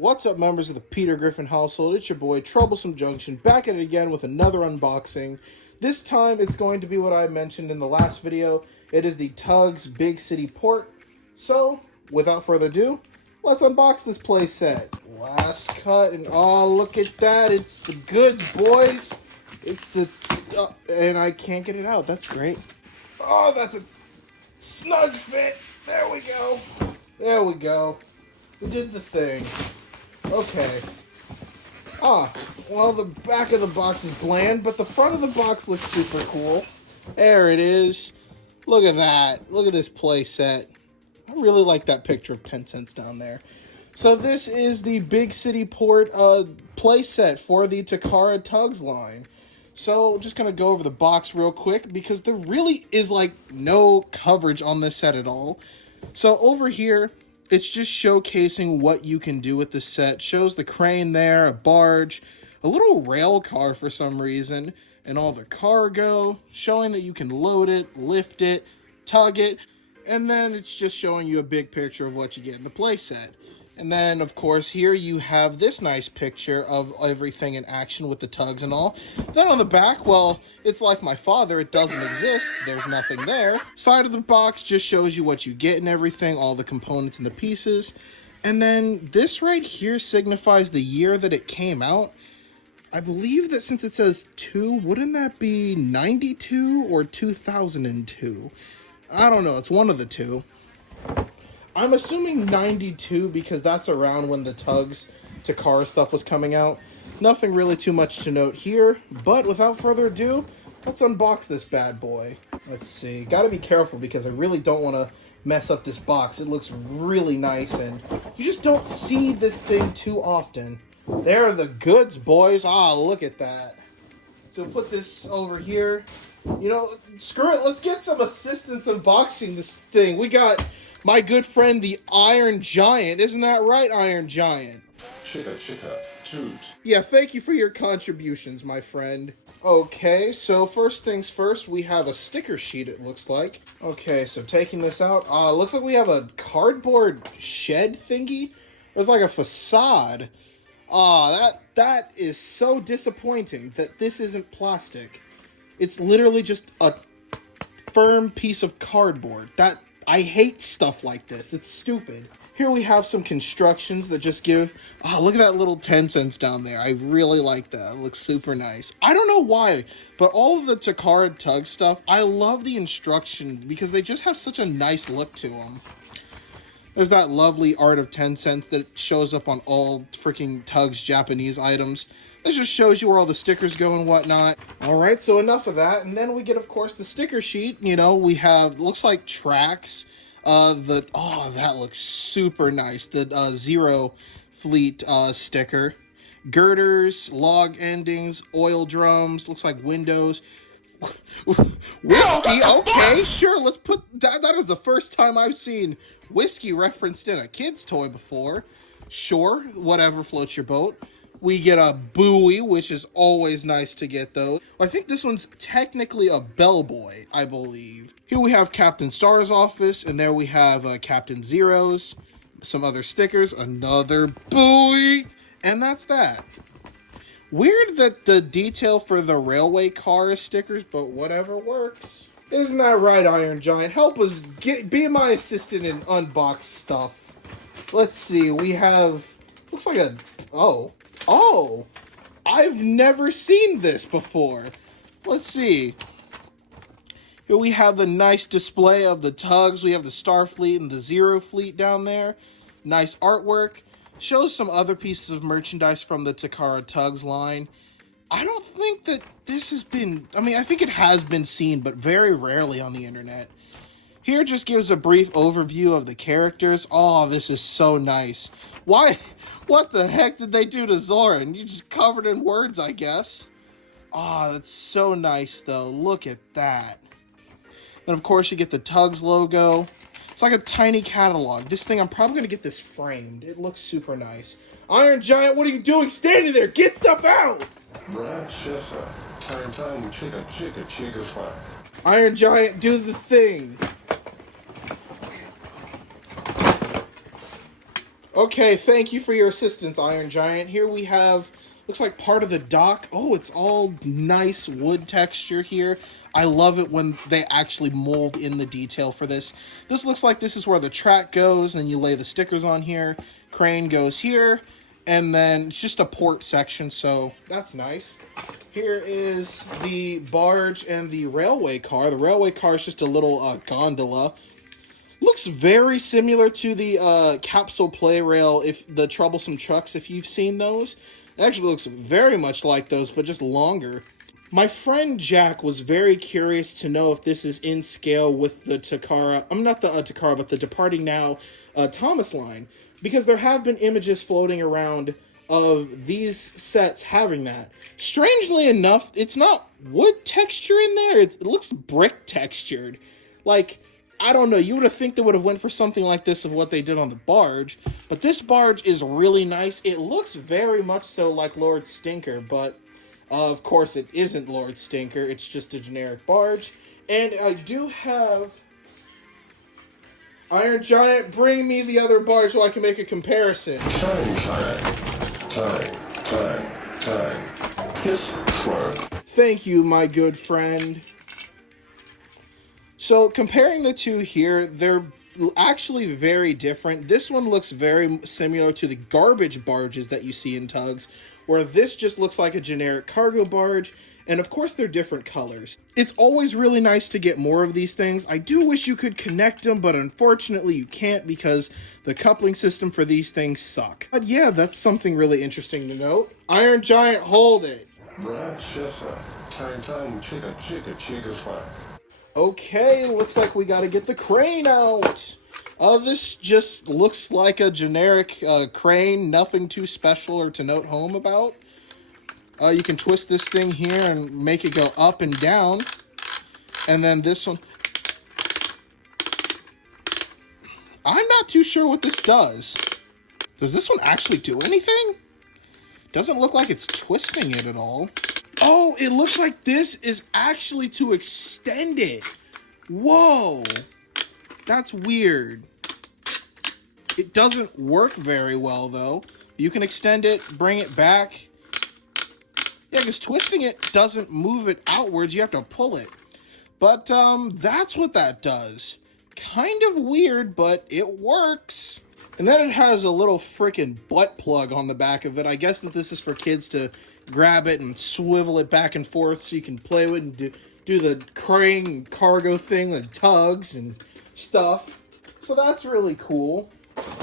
What's up, members of the Peter Griffin household? It's your boy, Troublesome Junction, back at it again with another unboxing. This time, it's going to be what I mentioned in the last video. It is the Tugs Big City Port. So, without further ado, let's unbox this playset. Last cut, and oh, look at that. It's the goods, boys. It's the... and I can't get it out. That's great. Oh, that's a snug fit. There we go. There we go. We did the thing. Okay. Well, the back of the box is bland, but the front of the box looks super cool. There it is. Look at that. Look at this play set. I really like that picture of 10 cents down there. So this is the Big City Port play set for the Takara Tugs line. So just going to go over the box real quick because there really is like no coverage on this set at all. So over here, it's just showcasing what you can do with the set. Shows the crane there, a barge, a little rail car for some reason, and all the cargo, showing that you can load it, lift it, tug it, and then it's just showing you a big picture of what you get in the playset. And then, of course, here you have this nice picture of everything in action with the tugs and all. Then on the back, well, it's like my father, it doesn't exist. There's nothing there. Side of the box just shows you what you get and everything, all the components and the pieces. And then this right here signifies the year that it came out. I believe that since it says 2, wouldn't that be 92 or 2002? I don't know. It's one of the two. I'm assuming 92 because that's around when the Tugs Takara stuff was coming out. Nothing really too much to note here, but without further ado, let's unbox this bad boy. Let's see. Gotta be careful because I really don't want to mess up this box. It looks really nice and you just don't see this thing too often. There are the goods, boys. Ah, look at that. So put this over here. You know, screw it. Let's get some assistance unboxing this thing. We got my good friend, the Iron Giant. Isn't that right, Iron Giant? Chicka, toot. Yeah, thank you for your contributions, my friend. Okay, so first things first, we have a sticker sheet, it looks like. Okay, so taking this out, looks like we have a cardboard shed thingy. There's like a facade. That is so disappointing that this isn't plastic. It's literally just a firm piece of cardboard. I hate stuff like this. It's stupid. Here we have some constructions that just give... look at that little 10 cents down there. I really like that. It looks super nice. I don't know why, but all of the Takara Tug stuff, I love the instructions because they just have such a nice look to them. There's that lovely art of 10 cents that shows up on all freaking Tugs Japanese items. This just shows you where all the stickers go and whatnot. Alright, so enough of that. And then we get, of course, the sticker sheet. You know, we have, looks like tracks. That looks super nice. The Zero Fleet sticker. Girders, log endings, oil drums, looks like windows. Whiskey, okay, sure, let's put... That is the first time I've seen whiskey referenced in a kid's toy before. Sure, whatever floats your boat. We get a buoy, which is always nice to get, though. I think this one's technically a bellboy, I believe. Here we have Captain Star's office, and there we have Captain Zero's, some other stickers, another buoy, and that's that. Weird that the detail for the railway car is stickers, but whatever works. Isn't that right, Iron Giant? Help us be my assistant and unbox stuff. Let's see, we have... Looks like a... Oh, I've never seen this before. Let's see. Here we have the nice display of the Tugs. We have the Starfleet and the Zero Fleet down there. Nice artwork. Shows some other pieces of merchandise from the Takara Tugs line. I don't think that this has been... I think it has been seen, but very rarely on the internet. Here just gives a brief overview of the characters. Oh, this is so nice. Why? What the heck did they do to Zoran? You just covered in words, I guess. That's so nice, though. Look at that. And, of course, you get the Tugs logo. It's like a tiny catalog. This thing, I'm probably going to get this framed. It looks super nice. Iron Giant, what are you doing standing there? Get stuff out! Iron Giant, do the thing. Okay, thank you for your assistance, Iron Giant. Here we have, looks like part of the dock. Oh, it's all nice wood texture here. I love it when they actually mold in the detail for this. This looks like this is where the track goes, and you lay the stickers on here. Crane goes here, and then it's just a port section, so that's nice. Here is the barge and the railway car. The railway car is just a little gondola. Looks very similar to the capsule play rail, if the Troublesome Trucks, if you've seen those. It actually looks very much like those, but just longer. My friend Jack was very curious to know if this is in scale with the Takara, not the Takara, but the Departing Now Thomas line. Because there have been images floating around of these sets having that. Strangely enough, it's not wood texture in there. It looks brick textured. Like, I don't know, you would have think they would have went for something like this of what they did on the barge, but this barge is really nice. It looks very much so like Lord Stinker, but of course it isn't Lord Stinker, it's just a generic barge. And I do have Iron Giant, bring me the other barge so I can make a comparison. Time. Kiss, swerve. Thank you, my good friend. So, comparing the two here, they're actually very different. This one looks very similar to the garbage barges that you see in Tugs, where this just looks like a generic cargo barge, and of course they're different colors. It's always really nice to get more of these things. I do wish you could connect them, but unfortunately you can't because the coupling system for these things suck. But yeah, that's something really interesting to note. Iron Giant, hold it. Brad Shutter. Time, chicka, fire. Okay, looks like we gotta get the crane out. This just looks like a generic crane, nothing too special or to note home about. You can twist this thing here and make it go up and down. And then this one, I'm not too sure what this does. Does this one actually do anything? Doesn't look like it's twisting it at all. Oh, it looks like this is actually to extend it. Whoa. That's weird. It doesn't work very well, though. You can extend it, bring it back. Yeah, because twisting it doesn't move it outwards. You have to pull it. But that's what that does. Kind of weird, but it works. And then it has a little freaking butt plug on the back of it. I guess that this is for kids to grab it and swivel it back and forth so you can play with it and do the crane cargo thing, the tugs and stuff. So that's really cool.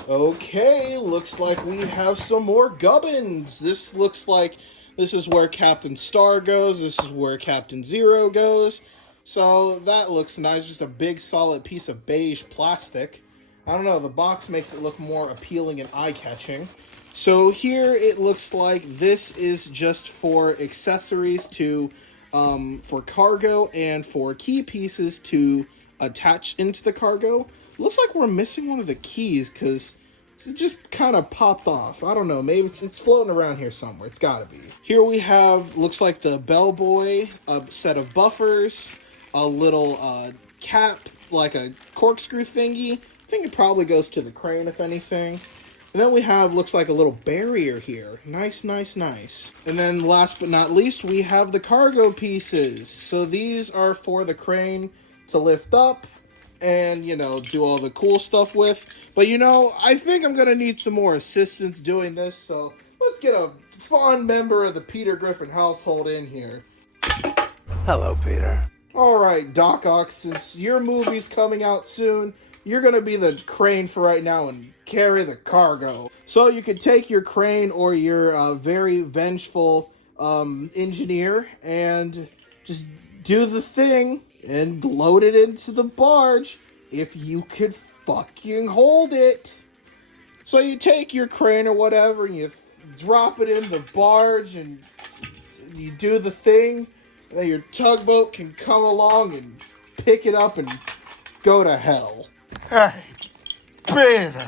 Okay, looks like we have some more gubbins. This looks like this is where Captain Star goes. This is where Captain Zero goes. So that looks nice. Just a big solid piece of beige plastic. I don't know, the box makes it look more appealing and eye-catching. So here it looks like this is just for accessories to, for cargo and for key pieces to attach into the cargo. Looks like we're missing one of the keys because it just kind of popped off. I don't know, maybe it's floating around here somewhere. It's gotta be. Here we have, looks like the bellboy, a set of buffers, a little cap, like a corkscrew thingy. I think it probably goes to the crane, if anything. And then we have, looks like a little barrier here. Nice, nice, nice. And then last but not least, we have the cargo pieces. So these are for the crane to lift up and, you know, do all the cool stuff with. But, you know, I think I'm going to need some more assistance doing this. So let's get a fond member of the Peter Griffin household in here. Hello, Peter. All right, Doc Ock, since your movie's coming out soon, you're going to be the crane for right now and carry the cargo. So you could take your crane or your very vengeful engineer and just do the thing and load it into the barge if you could fucking hold it. So you take your crane or whatever and you drop it in the barge and you do the thing. And then your tugboat can come along and pick it up and go to hell. Hey, Peter.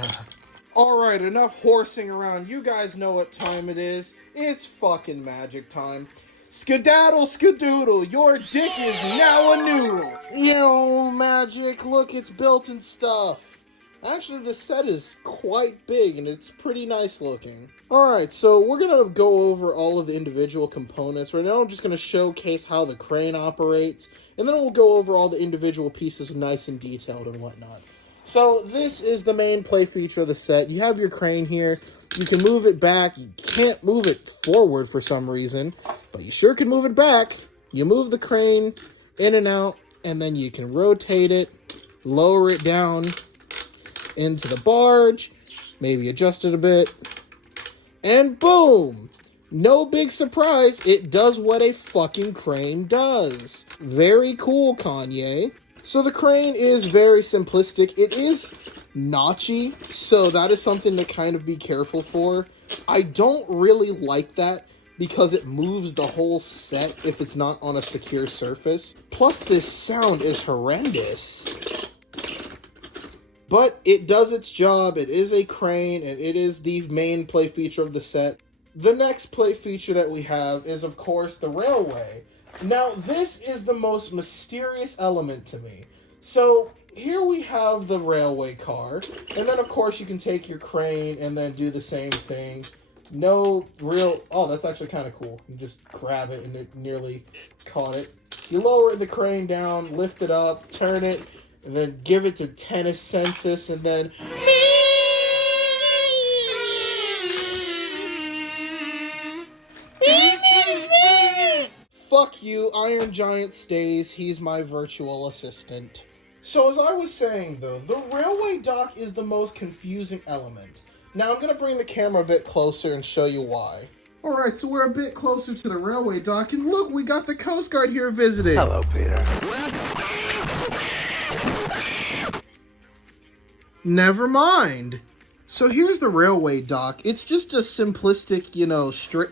Alright, enough horsing around. You guys know what time it is. It's fucking magic time. Skedaddle, skadoodle, your dick is now a noodle. You know, magic, look, it's built and stuff. Actually, the set is quite big and it's pretty nice looking. Alright, so we're going to go over all of the individual components. Right now I'm just going to showcase how the crane operates, and then we'll go over all the individual pieces nice and detailed and whatnot. So this is the main play feature of the set. You have your crane here. You can move it back. You can't move it forward for some reason, but you sure can move it back. You move the crane in and out, and then you can rotate it, lower it down into the barge, maybe adjust it a bit, and boom! No big surprise, it does what a fucking crane does. Very cool, Kanye. So the crane is very simplistic. It is notchy, so that is something to kind of be careful for. I don't really like that because it moves the whole set if it's not on a secure surface. Plus, this sound is horrendous. But it does its job. It is a crane, and it is the main play feature of the set. The next play feature that we have is, of course, the railway. Now, this is the most mysterious element to me. So, here we have the railway car, and then, of course, you can take your crane and then do the same thing. No real... Oh, that's actually kind of cool. You just grab it, and it nearly caught it. You lower the crane down, lift it up, turn it, and then give it the tennis census, and then... Fuck you, Iron Giant stays. He's my virtual assistant. So as I was saying, though, the railway dock is the most confusing element. Now I'm going to bring the camera a bit closer and show you why. Alright, so we're a bit closer to the railway dock, and look, we got the Coast Guard here visiting. Hello, Peter. Never mind. So here's the railway dock. It's just a simplistic,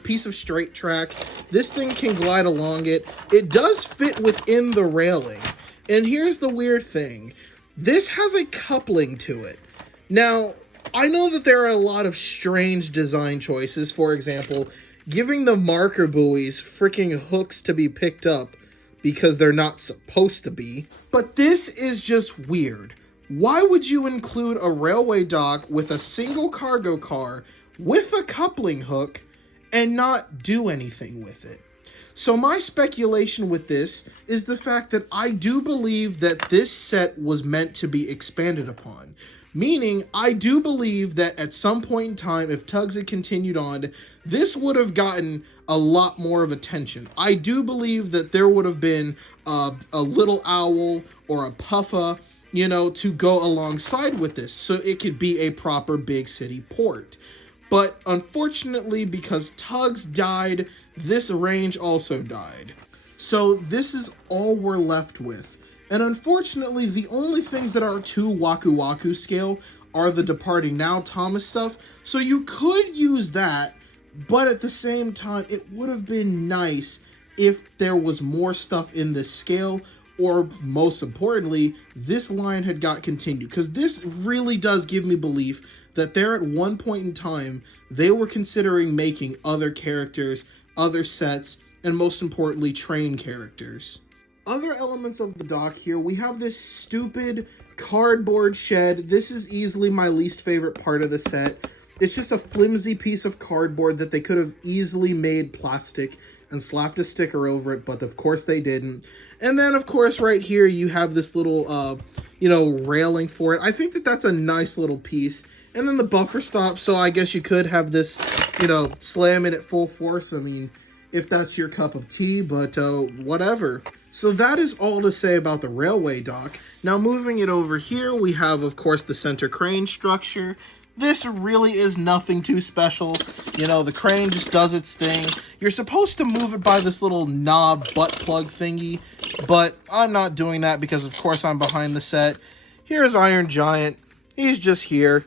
piece of straight track. This thing can glide along it. It does fit within the railing. And here's the weird thing. This has a coupling to it. Now, I know that there are a lot of strange design choices. For example, giving the marker buoys freaking hooks to be picked up because they're not supposed to be. But this is just weird. Why would you include a railway dock with a single cargo car with a coupling hook and not do anything with it? So my speculation with this is the fact that I do believe that this set was meant to be expanded upon. Meaning, I do believe that at some point in time, if Tugs had continued on, this would have gotten a lot more of attention. I do believe that there would have been a little owl or a puffa, to go alongside with this, so it could be a proper big city port. But unfortunately, because Tugs died, this range also died. So this is all we're left with. And unfortunately, the only things that are to Waku Waku scale are the Departing Now Thomas stuff. So you could use that, but at the same time, it would have been nice if there was more stuff in this scale, or most importantly, this line had got continued. Because this really does give me belief that there at one point in time, they were considering making other characters, other sets, and most importantly, train characters. Other elements of the dock here, we have this stupid cardboard shed. This is easily my least favorite part of the set. It's just a flimsy piece of cardboard that they could have easily made plastic and slapped a sticker over it, but of course they didn't. And then, of course, right here, you have this little, railing for it. I think that that's a nice little piece. And then the buffer stop, so I guess you could have this, slam in at full force. I mean, if that's your cup of tea, but whatever. So that is all to say about the railway dock. Now, moving it over here, we have, of course, the center crane structure. This really is nothing too special. The crane just does its thing. You're supposed to move it by this little knob butt plug thingy, but I'm not doing that because, of course, I'm behind the set. Here's Iron Giant. He's just here.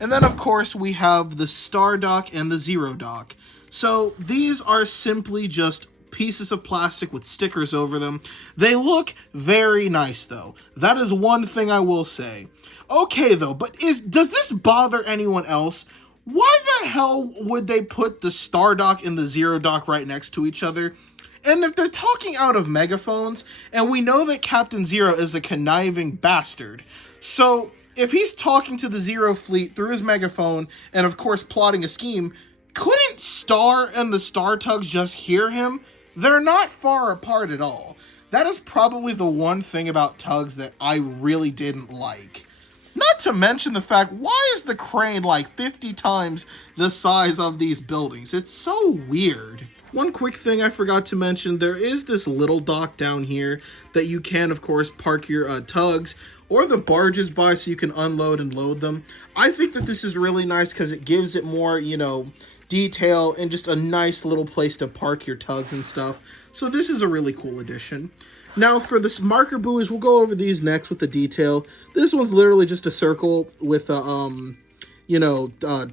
And then, of course, we have the Star Dock and the Zero Dock. So these are simply just pieces of plastic with stickers over them. They look very nice, though. That is one thing I will say. Okay, though, but does this bother anyone else? Why the hell would they put the Star Dock and the Zero Dock right next to each other? And if they're talking out of megaphones, and we know that Captain Zero is a conniving bastard, so if he's talking to the Zero Fleet through his megaphone and, of course, plotting a scheme, couldn't Star and the Star Tugs just hear him? They're not far apart at all. That is probably the one thing about Tugs that I really didn't like. Not to mention the fact, why is the crane like 50 times the size of these buildings? It's so weird. One quick thing I forgot to mention, there is this little dock down here that you can, of course, park your tugs or the barges by so you can unload and load them. I think that this is really nice because it gives it more, you know, detail and just a nice little place to park your tugs and stuff. So this is a really cool addition. Now for the marker buoys, we'll go over these next with the detail. This one's literally just a circle with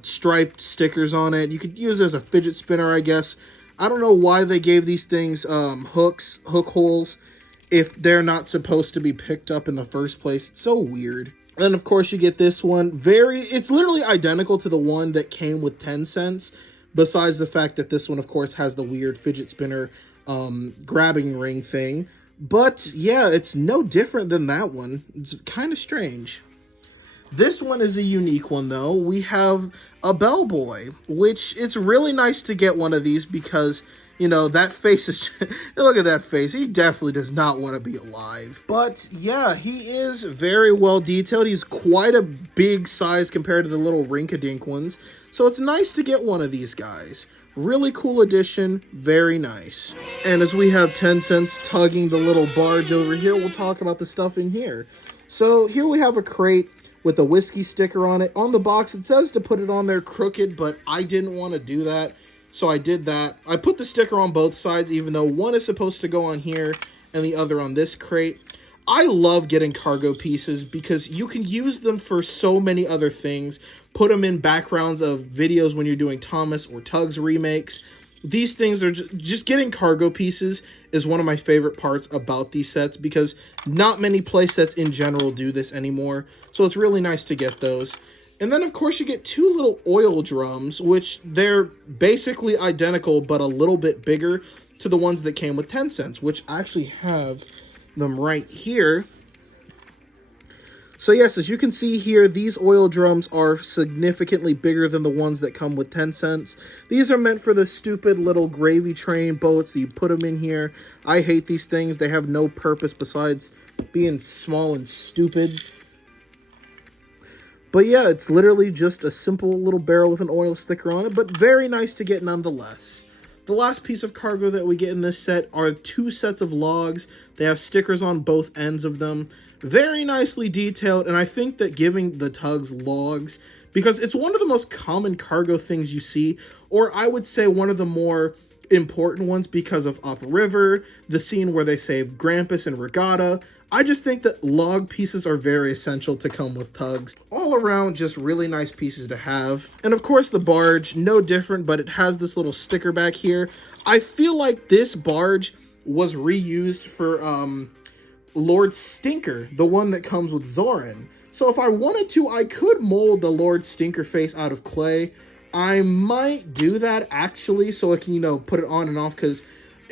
striped stickers on it. You could use it as a fidget spinner, I guess. I don't know why they gave these things hook holes if they're not supposed to be picked up in the first place. It's so weird. And of course you get this one. It's literally identical to the one that came with 10 cents. Besides the fact that this one, of course, has the weird fidget spinner grabbing ring thing. But yeah, it's no different than that one. It's kind of strange. This one is a unique one, though. We have a bellboy, which it's really nice to get one of these because, you know, that face is... look at that face. He definitely does not want to be alive. But yeah, he is very well detailed. He's quite a big size compared to the little rink-a-dink ones. So it's nice to get one of these guys. Really cool addition, very nice. And as we have 10 cents tugging the little barge over here, we'll talk about the stuff in here. So here we have a crate with a whiskey sticker on it. On the box, it says to put it on there crooked, but I didn't want to do that, so I did that. I put the sticker on both sides, even though one is supposed to go on here and the other on this crate. I love getting cargo pieces because you can use them for so many other things. Put them in backgrounds of videos when you're doing Thomas or Tugs remakes. These things are just getting cargo pieces is one of my favorite parts about these sets because not many play sets in general do this anymore. So it's really nice to get those. And then, of course, you get two little oil drums, which they're basically identical but a little bit bigger to the ones that came with 10 cents, which I actually have them right here. So yes, as you can see here, these oil drums are significantly bigger than the ones that come with 10 cents. These are meant for the stupid little gravy train boats that you put them in here. I hate these things. They have no purpose besides being small and stupid. But yeah, it's literally just a simple little barrel with an oil sticker on it, but very nice to get nonetheless. The last piece of cargo that we get in this set are two sets of logs. They have stickers on both ends of them. Very nicely detailed, and I think that giving the Tugs logs, because it's one of the most common cargo things you see, or I would say one of the more important ones because of Upriver, the scene where they save Grampus and Regatta. I just think that log pieces are very essential to come with Tugs. All around, just really nice pieces to have. And of course the barge, no different, but it has this little sticker back here. I feel like this barge was reused for Lord Stinker, the one that comes with Zoran. So if I wanted to, I could mold the Lord Stinker face out of clay. I might do that actually, so I can, you know, put it on and off, because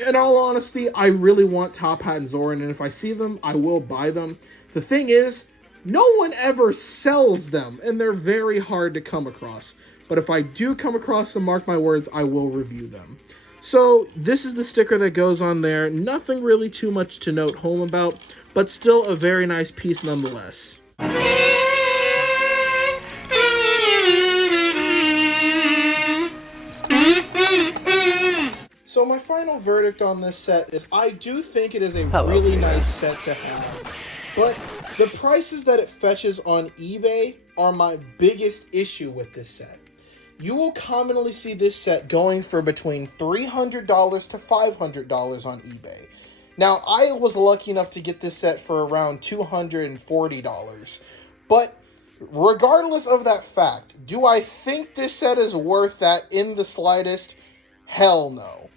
in all honesty, I really want Top Hat and Zoran, and if I see them, I will buy them. The thing is, no one ever sells them, and they're very hard to come across. But if I do come across them, mark my words, I will review them. So this is the sticker that goes on there. Nothing really too much to note home about, but still a very nice piece nonetheless. So my final verdict on this set is I do think it is a really nice set to have, but the prices that it fetches on eBay are my biggest issue with this set. You will commonly see this set going for between $300 to $500 on eBay. Now, I was lucky enough to get this set for around $240, but regardless of that fact, do I think this set is worth that in the slightest? Hell no.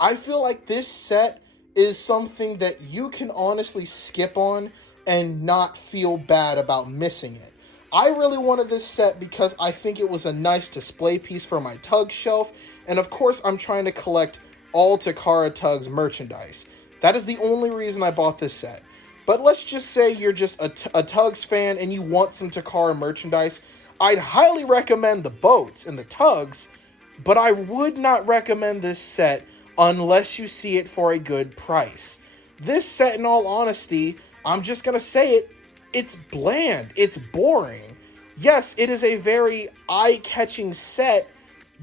I feel like this set is something that you can honestly skip on and not feel bad about missing it. I really wanted this set because I think it was a nice display piece for my Tug shelf, and of course I'm trying to collect all Takara Tugs merchandise. That is the only reason I bought this set. But let's just say you're just a Tugs fan and you want some Takara merchandise. I'd highly recommend the boats and the Tugs, but I would not recommend this set unless you see it for a good price. This set, in all honesty, I'm just going to say it, it's bland, it's boring. Yes, it is a very eye-catching set,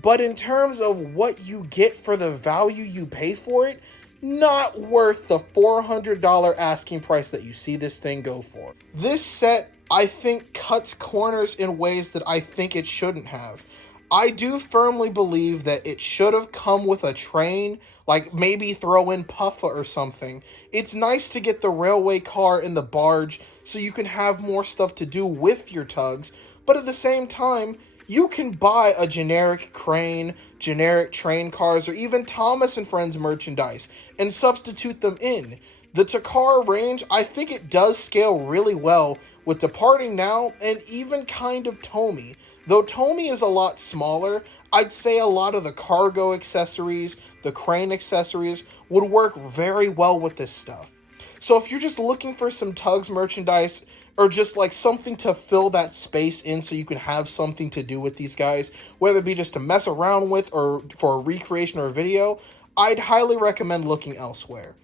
but in terms of what you get for the value you pay for it, not worth the $400 asking price that you see this thing go for. This set, I think, cuts corners in ways that I think it shouldn't have. I do firmly believe that it should have come with a train, like maybe throw in Puffa or something. It's nice to get the railway car and the barge so you can have more stuff to do with your Tugs, but at the same time, you can buy a generic crane, generic train cars, or even Thomas and Friends merchandise and substitute them in. The Takara range, I think it does scale really well with Departing Now and even kind of Tomy. Though Tomy is a lot smaller, I'd say a lot of the cargo accessories, the crane accessories, would work very well with this stuff. So if you're just looking for some Tugs merchandise, or just like something to fill that space in so you can have something to do with these guys, whether it be just to mess around with or for a recreation or a video, I'd highly recommend looking elsewhere.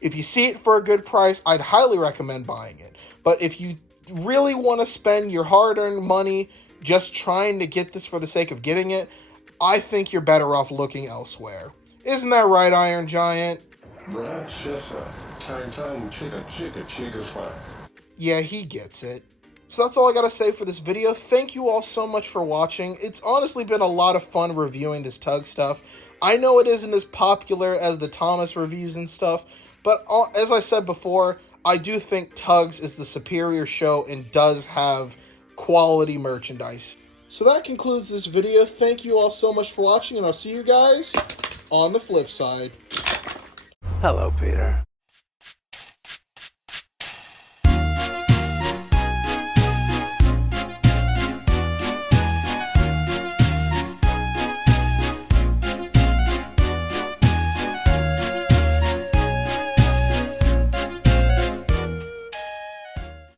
If you see it for a good price, I'd highly recommend buying it. But if you really want to spend your hard-earned money just trying to get this for the sake of getting it, I think you're better off looking elsewhere. Isn't that right, Iron Giant? Yeah, he gets it. So that's all I gotta say for this video. Thank you all so much for watching. It's honestly been a lot of fun reviewing this Tug stuff. I know it isn't as popular as the Thomas reviews and stuff, but as I said before, I do think Tugs is the superior show and does have quality merchandise. So that concludes this video. Thank you all so much for watching, and I'll see you guys on the flip side. Hello, Peter.